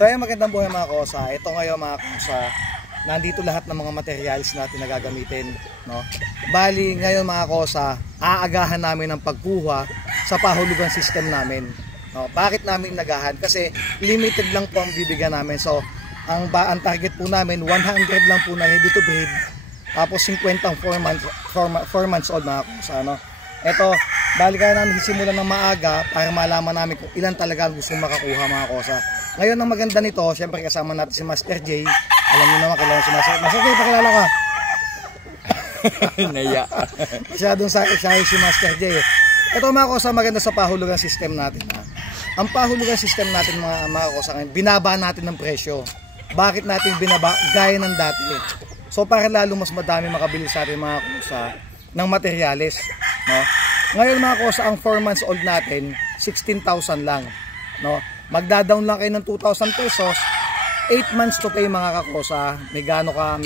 So ayun, magandang buhay mga kosa. Ito ngayon mga kosa, nandito lahat ng mga materials natin na gagamitin, no? Bali ngayon mga kosa, aagahan namin ng pagkuha sa pahulugan system namin, no? Bakit namin nagahan? Kasi limited lang po ang bibigyan namin. So ang target po namin 100 lang po na ready to breed, tapos 50 ang 4 months old mga kosa, no? Ito, bali kaya namin simulan ng maaga para malaman namin kung ilan talaga ang gusto makakuha mga kosa. Ngayon ang maganda nito, syempre kasama natin si Master J. Alam niyo naman, kailangan si Master J, pakilala ka. Naya. Masyadong sakit si Master J. Ito mga kosa, maganda sa pahulugan system natin. Ang pahulugan system natin mga kosa, binaba natin ng presyo. Bakit natin binaba? Gaya ng dati. So para lalo mas madami makabili sa atin mga kosa ng materyales, no? Ngayon mga kosa, ang 4 months old natin 16,000 lang, no? Magda-down lang kayo ng 2,000 pesos, 8 months to pay mga kakosa. May gano ka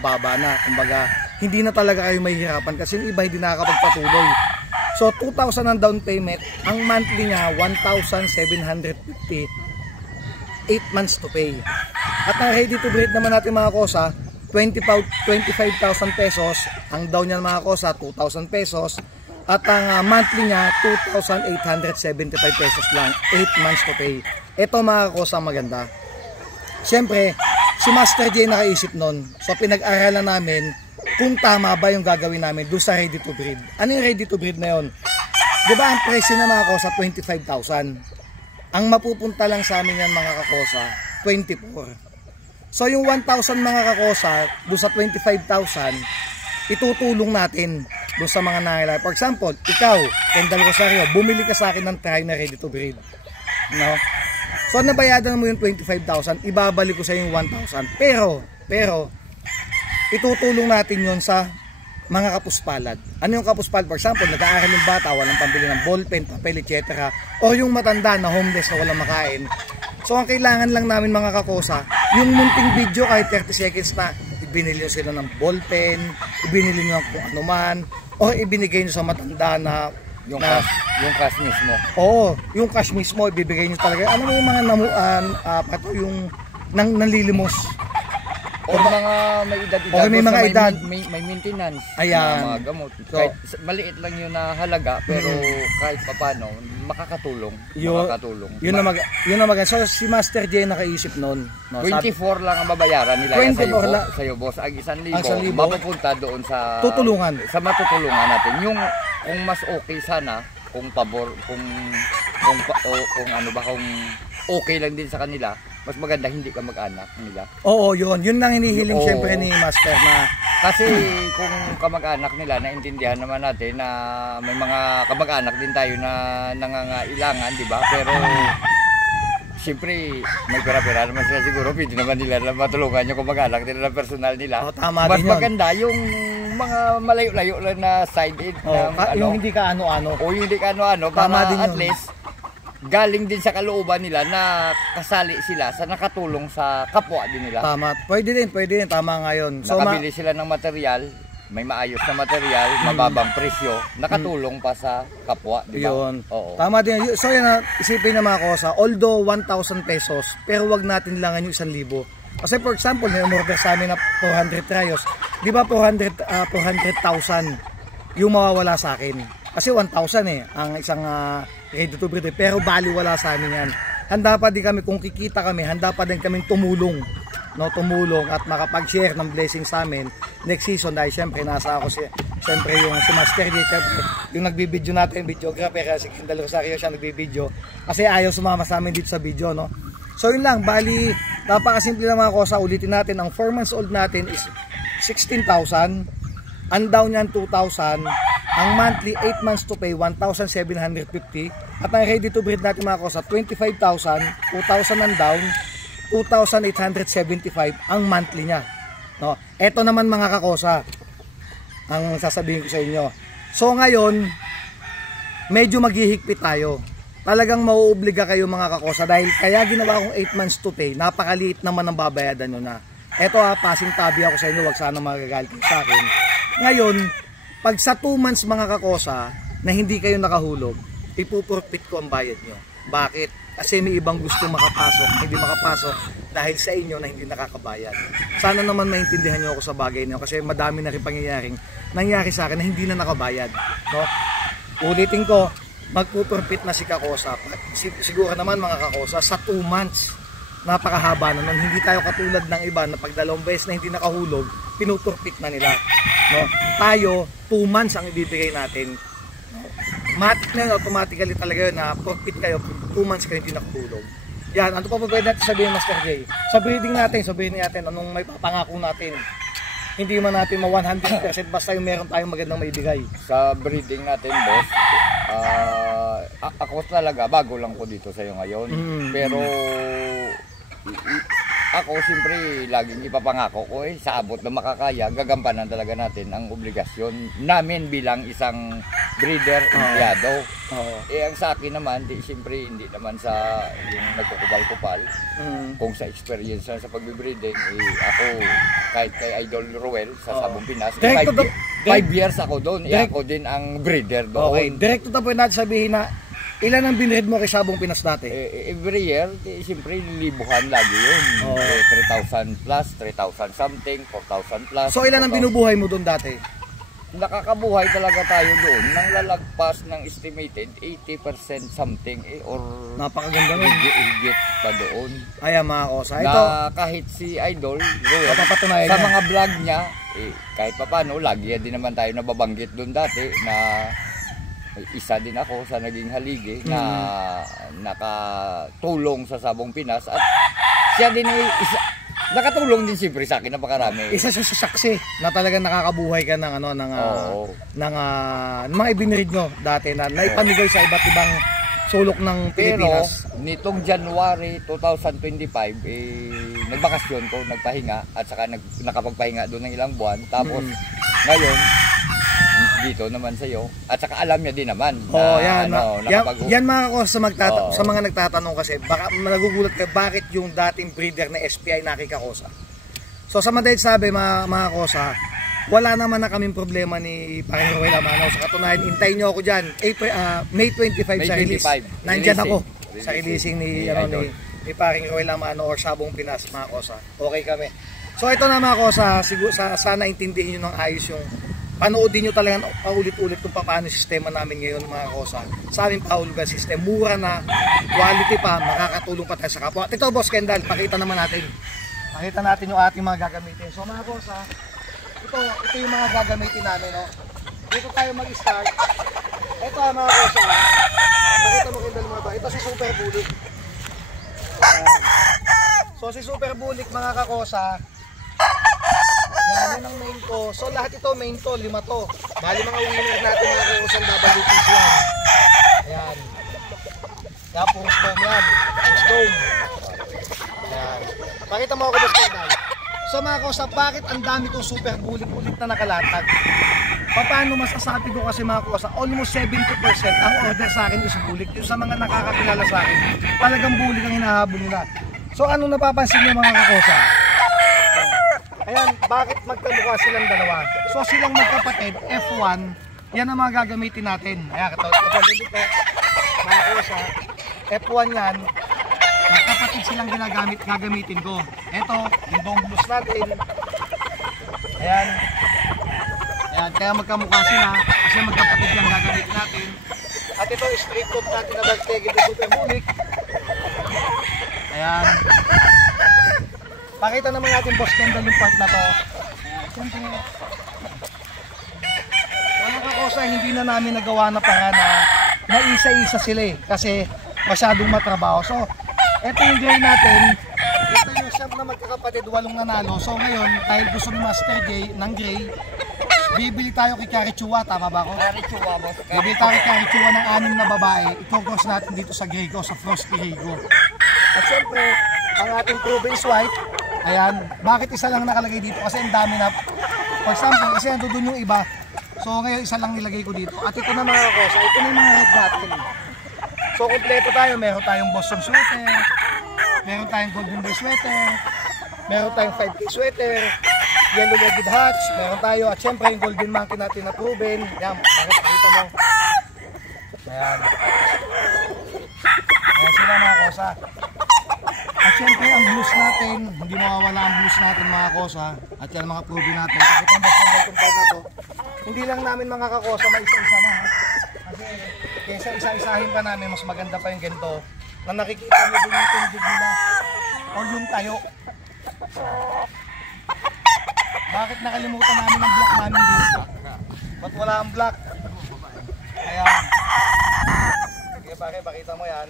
baba na. Kumbaga, hindi na talaga kayo mahihirapan kasi yung iba hindi nakakapagpatuloy. So 2,000 ang down payment, ang monthly niya 1,750, 8 months to pay. At ang ready to breed naman natin mga kosa, 25,000 pesos, ang down niya mga kosa 2,000 pesos. At ang monthly niya 2,875 pesos lang, 8 months to pay. Ito mga kosa maganda. Siyempre, si Master J nakaisip nun. So pinag-aralan namin kung tama ba yung gagawin namin doon sa ready to breed. Ano yung ready to breed na yun? Diba ang presyo na mga kosa 25,000. Ang mapupunta lang sa amin yan mga kakosa 24. So yung 1,000 mga kakosa doon sa 25,000 itutulong natin doon sa mga nangailangan. For example, ikaw, Kendall Rosario, bumili ka sa akin ng try na ready to breed, no? So nabayadan mo yung 25,000, ibabalik ko sa yung 1,000. Pero itutulong natin yon sa mga kapuspalad. Ano yung kapuspalad? For example, nag-aaral yung bata, walang pambili ng ballpen, papel, etc. O yung matanda na homeless na walang makain. So ang kailangan lang namin mga kakosa, yung munting video kahit 30 seconds na ibinili nyo sila ng ballpen, ibinili nyo kung ano man, o ibinigay nyo sa matanda na yung cash mismo. Oo, yung cash mismo ibibigay nyo talaga. Ano mo yung mga yung nanlilimos. O mga may edad. Okay, may mga edad. May maintenance. Ayan. Na mga gamot. So, kahit maliit lang yun na halaga, pero kahit papano, makakatulong. Yun na maganda. So si Master J nakaisip nun. No, 24 lang ang babayaran nila sa'yo, boss. Ang 1,000, mapupunta doon sa tutulungan. Sa matutulungan natin. Yung kung mas okay sana, kung pabor, kung okay lang din sa kanila, mas maganda hindi ka mag-anak nila. Oo, yun lang hinihiling siyempre ni Master na kasi kung kamag-anak nila, naintindihan naman natin na may mga kamag-anak din tayo na nangangailangan, di ba? Pero siyempre may pera-pera naman sila siguro, pwede naman nila na matulungan yung kamag-anak nila na personal nila. Tama mas din maganda yung mga malayo-layo lang na side aid yung hindi ka ano-ano. O yung hindi ka ano-ano, para at least galing din sa kalooban nila na kasali sila sa nakatulong sa kapwa din nila. Tama. Pwede din. Tama nga yun. So, nakabili sila ng material, may maayos na material, mababang presyo, nakatulong pa sa kapwa, di ba? Yun. Oo. Tama din. So yan, isipin na mga kosa, although 1,000 pesos, pero wag natin langan yung 1,000. Kasi for example, may umorder sa amin na 400 trios. Di ba 400,000 yung mawawala sa akin? Kasi 1,000 ang isang ready to breed, pero bali wala sa amin yan. Handa pa din kami, kung kikita kami, handa pa din kami tumulong at makapag-share ng blessing sa amin next season. Dahil syempre nasa ako syempre yung si Master J, yung nagbibideo natin, videographer, si Kendall Rosario, siya nagbibideo kasi ayaw sumama sa amin dito sa video, no? So yun lang, bali napakasimple na mga kosa. Ulitin natin, ang 4 months old natin is 16,000, ang down yan 2,000, ang monthly 8 months to pay 1,750, at ang ready to breed natin mga kosa 25,000, 2,000 ang down, 2,875 ang monthly niya, no? Ito naman mga kakosa ang sasabihin ko sa inyo. So ngayon medyo maghihigpit tayo. Talagang mauobliga kayo mga kakosa, dahil kaya ginawa kong 8 months to pay, napakaliit naman ang babayadan nyo na. Ito passing tabi ako sa inyo, wag sana magagalit sa akin. Ngayon, pag sa 2 months mga kakosa na hindi kayo nakahulog, ipupurpit ko ang bayad nyo. Bakit? Kasi may ibang gusto makapasok, hindi makapasok dahil sa inyo na hindi nakakabayad. Sana naman maintindihan nyo ako sa bagay niyo kasi madami na rin pangyayaring nangyari sa akin na hindi na nakabayad. No? Ulitin ko, magpupurpit na si Kakosa. Siguro naman mga Kakosa, sa 2 months, napakahaba na nun. Hindi tayo katulad ng iba na pag 2 beses na hindi nakahulog, pinupurpit na nila. No? Tayo, 2 months ang ibibigay natin. Matik na yun, automatically talaga yun na profit kayo, 2 months kayo hindi nakatulog. Yan, ano pa pwede natin sabihin, Master J? Sa breeding natin, sabihin natin anong may papangako natin. Hindi man natin ma 100% basta yung meron tayong magandang maibigay. Sa breeding natin, boss, ako talaga, bago lang ko dito sa iyo ngayon. Pero ako siyempre laging ipapangako ko sa abot na makakaya, gagampanan talaga natin ang obligasyon namin bilang isang breeder empleyado. Ang sa akin naman, siyempre hindi naman sa yung nagkukupal-kupal. Kung sa experience na sa pagbibreeding, ako kahit kay Idol Ruel sa Sabong Pinas, 5 years ako doon. Ako din ang breeder doon. Okay, direct to the point natin sabihin na ilan ang binread mo kay Sabong Pinas dati? Every year, siyempre libuhan lagi yun. 3,000 plus, 3,000 something, 4,000 plus. So ilan ang binubuhay mo doon dati? Nakakabuhay talaga tayo doon nang lalagpas ng estimated 80% something or napakaganda nun. Higit pa doon. Ay mga Kakosa, ito kahit si Idol Ruel, sa mga vlog niya, kahit pa paano, lagi din naman tayo nababanggit doon dati na isa din ako sa naging haligi na nakatulong sa Sabong Pinas at siya din nakatulong din siyempre sa akin napakarami. Isa siya sa saksi na talagang nakakabuhay ka ng mga ibinread nyo dati na naipamigay sa iba't ibang sulok ng Pilipinas. Pero nitong January 2025 nagbakasyon ko, nagpahinga at saka nakapagpahinga doon ng ilang buwan. Tapos ngayon dito naman sa iyo at saka alam niya din naman yan mga Kakosa sa mga nagtatanong kasi baka nagugulat kayo bakit yung dating breeder na SPI na kay Kakosa. So sa madalit sabi mga Kakosa, wala naman na kaming problema ni Paring Ruel Amano. Sa katunayan, hintayin nyo ako dyan May 25 sa release. Nandyan ako sa releasing ni Paring Ruel Amano or Sabong Pinas mga Kakosa. Okay kami. So ito na mga Kakosa, sana intindihin nyo ng ayos yung panoodin nyo talaga paulit-ulit kung paano yung sistema namin ngayon mga Kakosa. Sa aming pahulugan system, mura na, quality pa, makakatulong pa tayo sa kapwa. At ito Boss Kendall, pakita naman natin. Pakita natin yung ating mga gagamitin. So mga Kakosa, ito yung mga gagamitin namin. No? Dito tayo mag-start. Ito mga Kakosa, pakita mo Kendall mga ba. Ito si Super Bullet. So si Super Bullet mga Kakosa, yan ang main ko. So lahat ito main to, 5 to. Bali mga winner natin mga Kakosa ang WPs yan. Ayan. Kaya puro stone yan. Stone. Ayan. Pakita mo ako Boss Kendall. So mga Kakosa, bakit ang dami kong Super Bullet na nakalatag? Paano masasabi ko kasi mga Kakosa, almost 70% ang order sa akin is bullet. Yung sa mga nakakakilala sa akin, talagang bullet ang hinahabol nila. So anong napapansin niyo mga Kakosa? Ayan, bakit magkamukha silang dalawa? So silang magkapatid, F1, yan ang mga gagamitin natin. Ayan, katulad dito, mga Kakosa, F1 yan, magkapatid silang gagamitin ko. Ito, yung bong blues natin. Ayan. Ayan, kaya magkamukha sila, kasi magkapatid yung gagamitin natin. At ito, straight coat natin na Bartegid na Super Bullet. Ayan. Pakita naman natin Boss Kendall yung part na to. Siyempre, mga Kakosa, hindi na namin nagawa na para na isa-isa sila kasi masyadong matrabaho. So, ito yung gray natin. Ito yung siyam na magkakapatid, 8 nanalo. So ngayon, dahil gusto ni Master J ng gray, bibili tayo kay Karichua, tama ba ako? Karichua, boss. Bibili tayo kay Karichua ng 6 na babae. Ito-cross natin dito sa gray ko, sa Frosty Rigo. At siyempre, ang ating province white, ayan, bakit isa lang nakalagay dito? Kasi ang dami na, for example, kasi nandun yung iba. So ngayon, isa lang nilagay ko dito. At ito na mga Kakosa, ito na yung mga red natin. So kompleto tayo, meron tayong Boston sweater, meron tayong Golden Bay sweater, meron tayong 5K sweater, Yellow Legged Hatch, meron tayo, at syempre yung Golden Monkey natin na proven. Yan, pakita mo. Ayan. kosa. At syempre ang blues natin, hindi mawawala ang blues natin mga kosa. At yan mga probe natin. Kahit ang basta itong part na to, hindi lang namin mga kakosa, may isa-isa na. Kasi kesa isa-isahin pa namin, mas maganda pa yung ganito. Na nakikita nyo din yung tindig nila. O yung tayo. Bakit nakalimutan namin ang block namin dito? Ba't wala ang block? Ayan. Sige pare, pakita mo yan.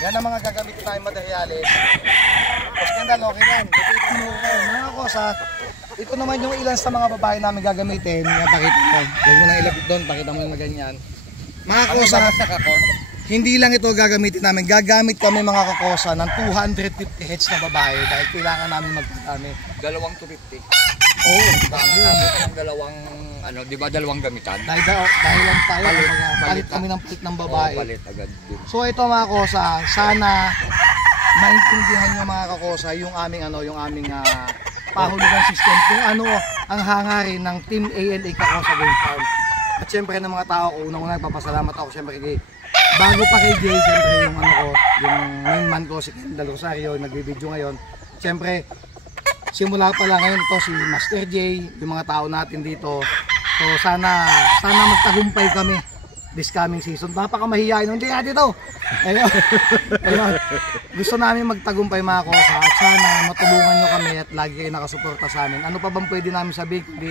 Yan ang mga gagamit tayong materyales. Tapos ganda, okay na. Ito mo kayo. Mga kosa, ito naman yung ilan sa mga babae namin gagamitin. Yan, pakita mo. Huwag mo nang ilapit doon, pakita mo yung ganyan. Mga kosa, hindi lang ito gagamitin namin. Gagamit kami mga kakosa ng 250 heads na babae dahil kailangan namin magdami. Dalawang 250. Oo, dami. Dalawang, ano, di ba dalawang gamitan? Dahil lang tayo, palit kami ng palit ng babae. Oo, palit agad din. So ito mga kosa, sana maintindihan nyo mga kakosa yung aming pahulugan system. Kung ano ang hangarin ng Team ANA Kakosa Game Farm. At syempre ng mga tao ko, unang-unang papasalamat ako syempre kay bago pa kay Jay, siyempre yung yung main man ko, si Kendall Rosario, nagbibideo ngayon. Siyempre, simula pa lang ngayon ito si Master Jay, yung mga tao natin dito. So sana magtagumpay kami this coming season. Napakamahiyain, hindi nga dito. Ayun. Gusto namin magtagumpay mga kosa at sana matulungan nyo kami at lagi kayo nakasuporta sa amin. Ano pa bang pwede namin sabihin? Kundi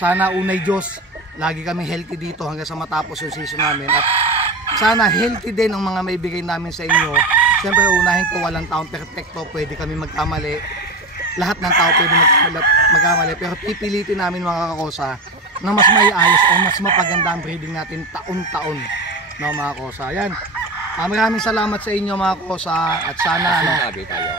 sana unay Diyos, lagi kami healthy dito hanggang sa matapos yung season namin. At sana healthy din ang mga maibigay namin sa inyo. Siyempre unahin ko, walang taong perfecto, pwede kami magkamali. Lahat ng tao pwede magkamali. Pero pipilitin namin mga kakosa na mas maiayos o mas mapaganda ang breeding natin taon-taon. No, mga kosa. Yan. Maraming salamat sa inyo mga kosa. At sana Pasintabi tayo.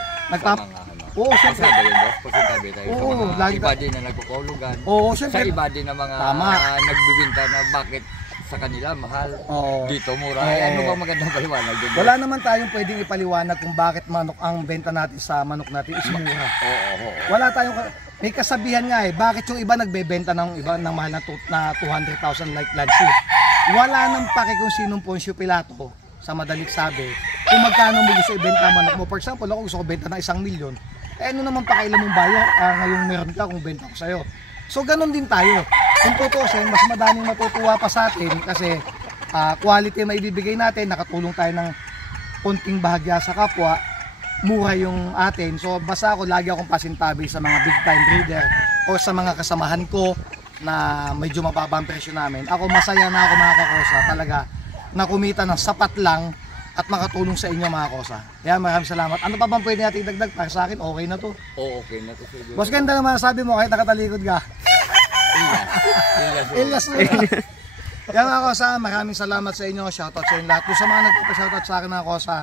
Oo, siyempre. Kasama yun, boss. Pasintabi tayo Oo, sa mga lagi iba din na nagkukulugan. Oo, siyempre. Sa iba din na mga nagbibinta na bakit sa kanila mahal, dito mura. Ano bang magandang paliwanag doon? Wala naman tayong pwedeng ipaliwanag kung bakit manok ang benta natin sa manok natin is mura. Wala tayong, may kasabihan nga bakit yung iba nagbebenta ng mahal na 200,000 like Lancy. Wala nang pake kung sinong Poncio Pilato, sa madalit sabi, kung magkano mo gusto ibenta manok mo. For example, ako gusto ko benta ng 1 milyon. Ano naman pakailan mong bayar ngayong meron ka kung benta ko sa'yo. So ganun din tayo. Kung tutusin, mas madaming matutuwa pa sa atin kasi quality na ibibigay natin, nakatulong tayo ng konting bahagya sa kapwa, mura yung atin. So basta ako, lagi akong pasintabi sa mga big time breeder o sa mga kasamahan ko na medyo mababa ang presyo namin. Ako masaya na ako mga kakosa talaga na kumita ng sapat lang at makatulong sa inyo mga kosa. Kaya maraming salamat. Ano pa bang pwede natin idagdag? Para sa akin, okay na to. Oo, okay na to. Boss, ganda naman sabi mo kahit nakatalikod ka. Ilyas mo. Kaya mga kosa, maraming salamat sa inyo. Shoutout sa inyo lahat. Kung sa mga nagpapashoutout sa akin mga kosa,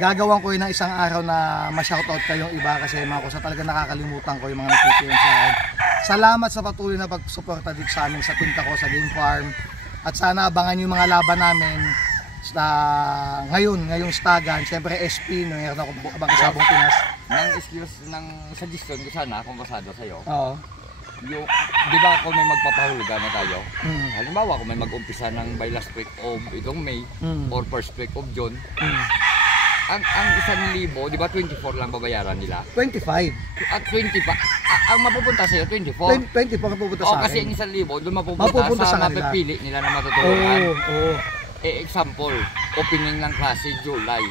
gagawin ko yun ng isang araw na ma-shoutout kayong iba kasi mga kosa talaga nakakalimutan ko yung mga nagtitiyon sa akin. Salamat sa patuloy na pagsuporta dito sa amin sa Team Kakosa Game Farm. At sana abangan yung mga laban namin ngayong stagan, siyempre SP, meron ako abang Sabong Pinas. Nang excuse ng suggestion ko sana, kung basado sa'yo. Oo. Di ba ako may magpapahulugan na tayo? Halimbawa, kung may mag-umpisa ng by last week of itong May or first week of June, ang 1,000, di ba 24 lang babayaran nila? 25. At 20 pa. Ang mapupunta sa'yo, 24. 24 ang pupunta sa akin. Kasi ang 1,000 doon mapupunta sa mapipili nila na matutulungan. Oo. Example, opening ng klase July.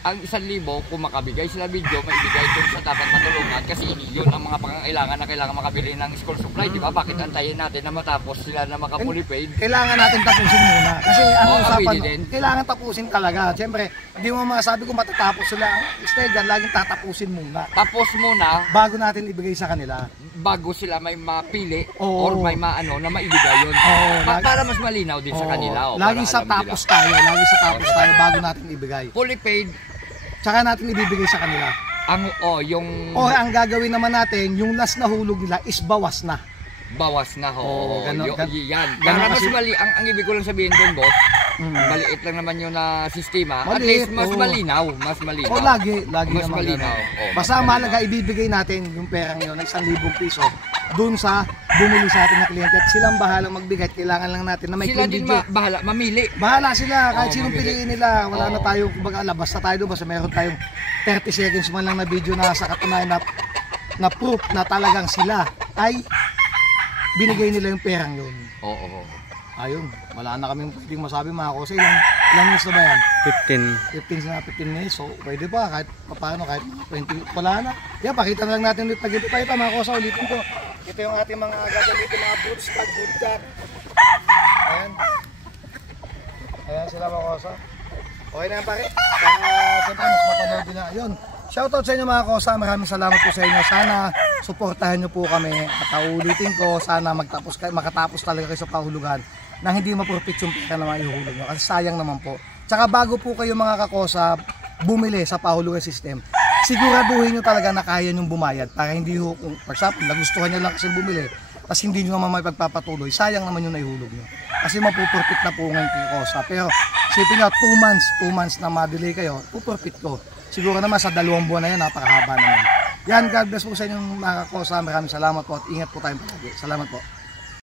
Ang 1,000 kung makabigay sila video, may ibigay doon sa dapat matulungan kasi yun ang mga pangangailangan na kailangan makabili ng school supply, di ba? Bakit antayin natin na matapos sila na makapully paid? Kailangan natin tapusin muna. Kasi ang usapan, kailangan tapusin talaga. Siyempre, hindi mo masabi kung matatapos sila. Instead, laging tatapusin muna. Tapos muna bago natin ibigay sa kanila. Bago sila may mapili or may maano na maibigay yun. Para mas malinaw din sa kanila. Lagi sa tapos tayo. Lagi sa tapos tayo bago natin ibigay. Fully paid. Tsaka natin ibibigay sa kanila. Ang gagawin naman natin, yung last na hulog nila is bawas na. Bawas na yan. Para mas mali, ang ibig ko lang sabihin doon, boss, maliit lang naman yung sistema. At least mas malinaw. Mas malinaw. Lagi mas malinaw. Basta ang mahalaga, ibibigay natin yung perang yun, ng 1,000 piso dun sa bumili sa atin na kliyente at silang bahalang magbigay. Kailangan lang natin na may sila din bahala mamili. Bahala sila kahit sinong piliin nila. Wala na tayong kumbaga labas na tayo doon basta meron tayong 30 seconds man lang na video na sa katunayan na proof na talagang sila ay binigay nila yung perang yun. Oo. Ayun, wala na kaming pwedeng masabi mga kasi ilang minutes na ba yan? 15 minutes, so pwede pa kahit paano, kahit 20, wala na. Yan, pakita na lang natin ulit pag ito pa ito mga kosa, ulitin ko. Ito yung ating mga gagamitin, mga boots, good cut. Ayan sila mga kosa. Okay na yan pare. Siyempre mas mapanood din na. Ayun, shoutout sa inyo mga kosa, maraming salamat po sa inyo. Sana suportahan nyo po kami at ulitin ko, sana makatapos talaga kayo sa pahulugan na hindi ma-profit yung pera na maihuhulog nyo kasi sayang naman po. Tsaka bago po kayo mga kakosa bumili sa pahulugan system, siguraduhin nyo talaga na kaya nyo bumayad para hindi for example, nagustuhan nyo lang kasi bumili tapos hindi nyo naman may pagpapatuloy, sayang naman yung naihulog nyo kasi mapuprofit na po ngayon kakosa. Pero isipin nyo 2 months na ma-delay kayo, puprofit ko. Siguro naman sa 2 buwan na yan, napakahaba naman. Yan, God bless po sa inyong mga kakosa. Maraming salamat po at ingat po tayong palagi. Salamat po.